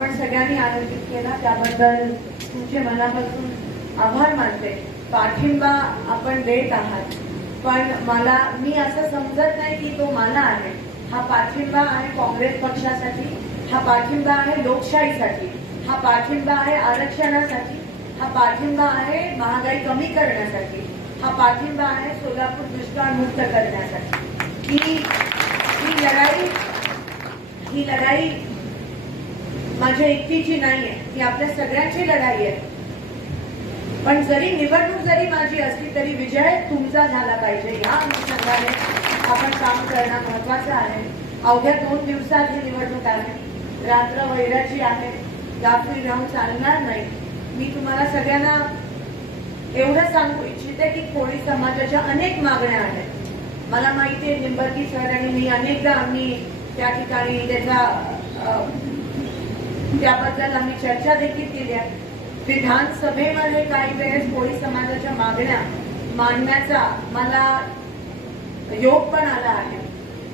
आपण सगळ्यांनी आयोजित केला. त्याबद्दल तुमचे मनापासून आभार मानते. पाठिंबा आपण देत आहात. पण मला मी असं समजत नाही की तो मला आहे. हा पाठिंबा आहे काँग्रेस पक्षासाठी हा पाठिंबा आहे लोकशाहीसाठी हा पाठिंबा आहे आरक्षणासाठी हा पाठिंबा आहे महागाई कमी करण्यासाठी हा पाठिंबा आहे सोलापूर दुष्काळ मुक्त करण्यासाठी. ही ही लढाई ही लढाई माझ्या एकटीची नाहीये ही आपल्या सगळ्यांची लढाई आहे. पण जरी निवडणूक जरी माझी असली तरी विजय तुमचा झाला पाहिजे. या अनुषंगाने आपण काम करणं महत्वाचं आहे. अवघ्या दोन दिवसात ही निवडणूक आहे. रात्र वैराची आहे. गाफील राहून चालणार नाही. मी तुम्हाला सगळ्यांना एवढं सांगू इच्छिते की कोळी समाजाच्या अनेक मागण्या आहेत. मला माहिती आहे निंबर्गी सर आणि मी अनेकदा आम्ही त्या ठिकाणी त्याचा अं, त्याबद्दल आम्ही चर्चा देखील केली आहे. विधानसभेमध्ये काही वेळेस कोळी समाजाच्या मागण्या मांडण्याचा मला योग पण आला आहे.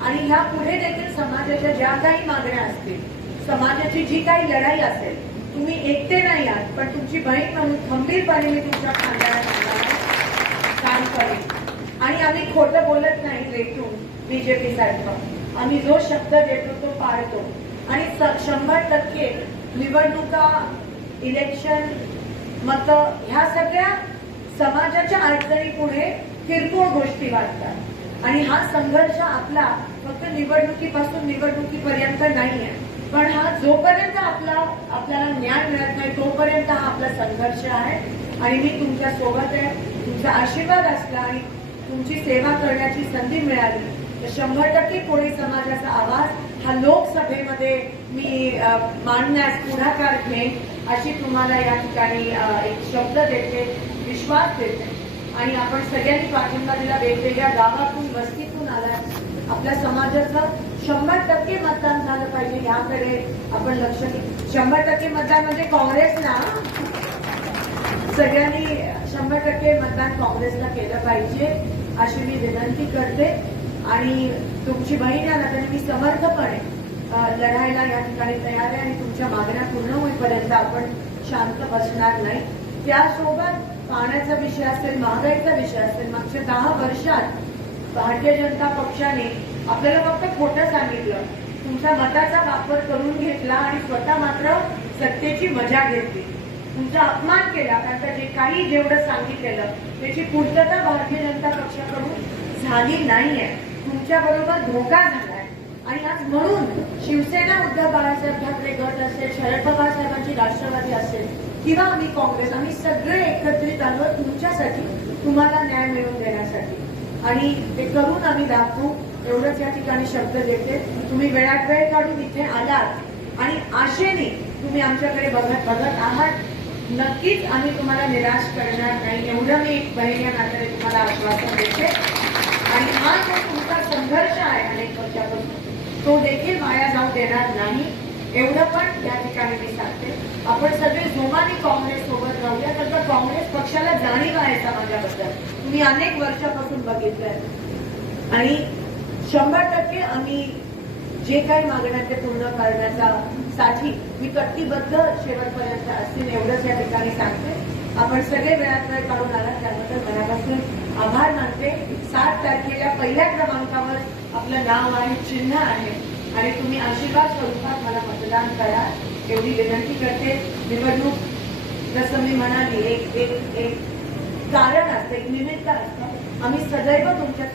आणि ह्या पुढे देखील समाजाच्या ज्या काही मागण्या असतील समाजाची जी काही लढाई असेल तुम्ही एकटे नाही आहात पण तुमची बहीण म्हणून खंबीरपणे मी तुमच्या खांद्याला काम करेन आणि आम्ही खोटं बोलत नाही रेटून बीजेपी सारखं. आम्ही जो शब्द देतो तो पाळतो. आणि शंभर टक्के निवडणुका इलेक्शन मत ह्या सगळ्या समाजाच्या अडचणी पुढे किरकोळ गोष्टी वाटतात आणि हा संघर्ष आपला फक्त निवडणुकीपासून निवडणुकीपर्यंत नाही आहे पण हा जोपर्यंत आपला आपल्याला ज्ञान मिळत नाही तोपर्यंत हा आपला संघर्ष आहे. आणि मी तुमच्यासोबत आहे. तुमचा आशीर्वाद असला आणि तुमची सेवा करण्याची संधी मिळाली तर शंभर टक्के कोळी समाजाचा आवाज हा लोकसभेमध्ये मी मांडण्यास पुढाकार घेईन अशी तुम्हाला या ठिकाणी एक शब्द देते विश्वास देते. आणि आपण सगळ्यांनी पाठिंबा दिला वेगवेगळ्या गावातून वस्तीतून आला आपल्या समाजाचं शंभर टक्के मतदान झालं पाहिजे याकडे आपण लक्ष दे शंभर टक्के मतदान म्हणजे काँग्रेसला सगळ्यांनी शंभर टक्के मतदान काँग्रेसला केलं पाहिजे अशी मी विनंती करते. आणि तुमची बहीण आहे ना मी समर्थपणे लढायला या ठिकाणी तयार आहे आणि तुमच्या मागण्या पूर्ण होईपर्यंत आपण शांत बसणार नाही. त्यासोबत पाण्याचा विषय असेल महागाईचा विषय असेल मागच्या दहा वर्षात भारतीय जनता पक्षाने आपल्याला फक्त खोटं सांगितलं. तुमच्या मताचा वापर करून घेतला आणि स्वतः मात्र सत्तेची मजा घेतली. तुमचा अपमान केला कारण का जे काही जेवढं सांगितलेलं त्याची पूर्तता भारतीय जनता पक्षाकडून झाली नाहीये. तुमच्या बरोबर धोका झालाय. आणि आज म्हणून शिवसेना उद्धव बाळासाहेब ठाकरे गट असेल शरद पवार साहेबांची राष्ट्रवादी असेल किंवा आम्ही काँग्रेस आम्ही सगळे एकत्रित आलो तुमच्यासाठी तुम्हाला न्याय मिळवून देण्यासाठी. आणि ते करून आम्ही दाखवू. एवढंच या ठिकाणी शब्द देते. तुम्ही वेळात वेळ काढून इथे आलात. आणि आशेने तुम्ही आमच्याकडे बघत बघत आहात. नक्कीच आम्ही तुम्हाला निराश करणार नाही. एवढं मी एक बहिणी नात्याने तुम्हाला आश्वासन देते आणि हा जो तुमचा संघर्ष आहे अनेक वर्षापासून तो देखील वाया जाऊ देणार नाही. एवढं पण या ठिकाणी मी सांगते. आपण सगळे जोमाने काँग्रेस सोबत राहूया तर काँग्रेस पक्षाला जाणीव आहे समाजाबद्दल तुम्ही अनेक वर्षापासून बघितलंय. आणि शंभर टक्के आम्ही जे काही मागण्या ते पूर्ण करण्याचा साठी मी कटिबद्ध शेवटपर्यंत असतील एवढंच या ठिकाणी सांगते. आपण सगळे वेळात वेळ काढून आला त्याबद्दल मनापासून आभार मानते. सात तारखेला पहिल्या क्रमांकावर नाव आहे चिन्ह आहे. आणि तुम्ही आशीर्वाद स्वरूपात मला मतदान करा. एवढी विनंती करते. निवडणूक जसं मी म्हणाली एक एक एक कारण असतं एक निमित्त असतं. आम्ही सदैव तुमच्या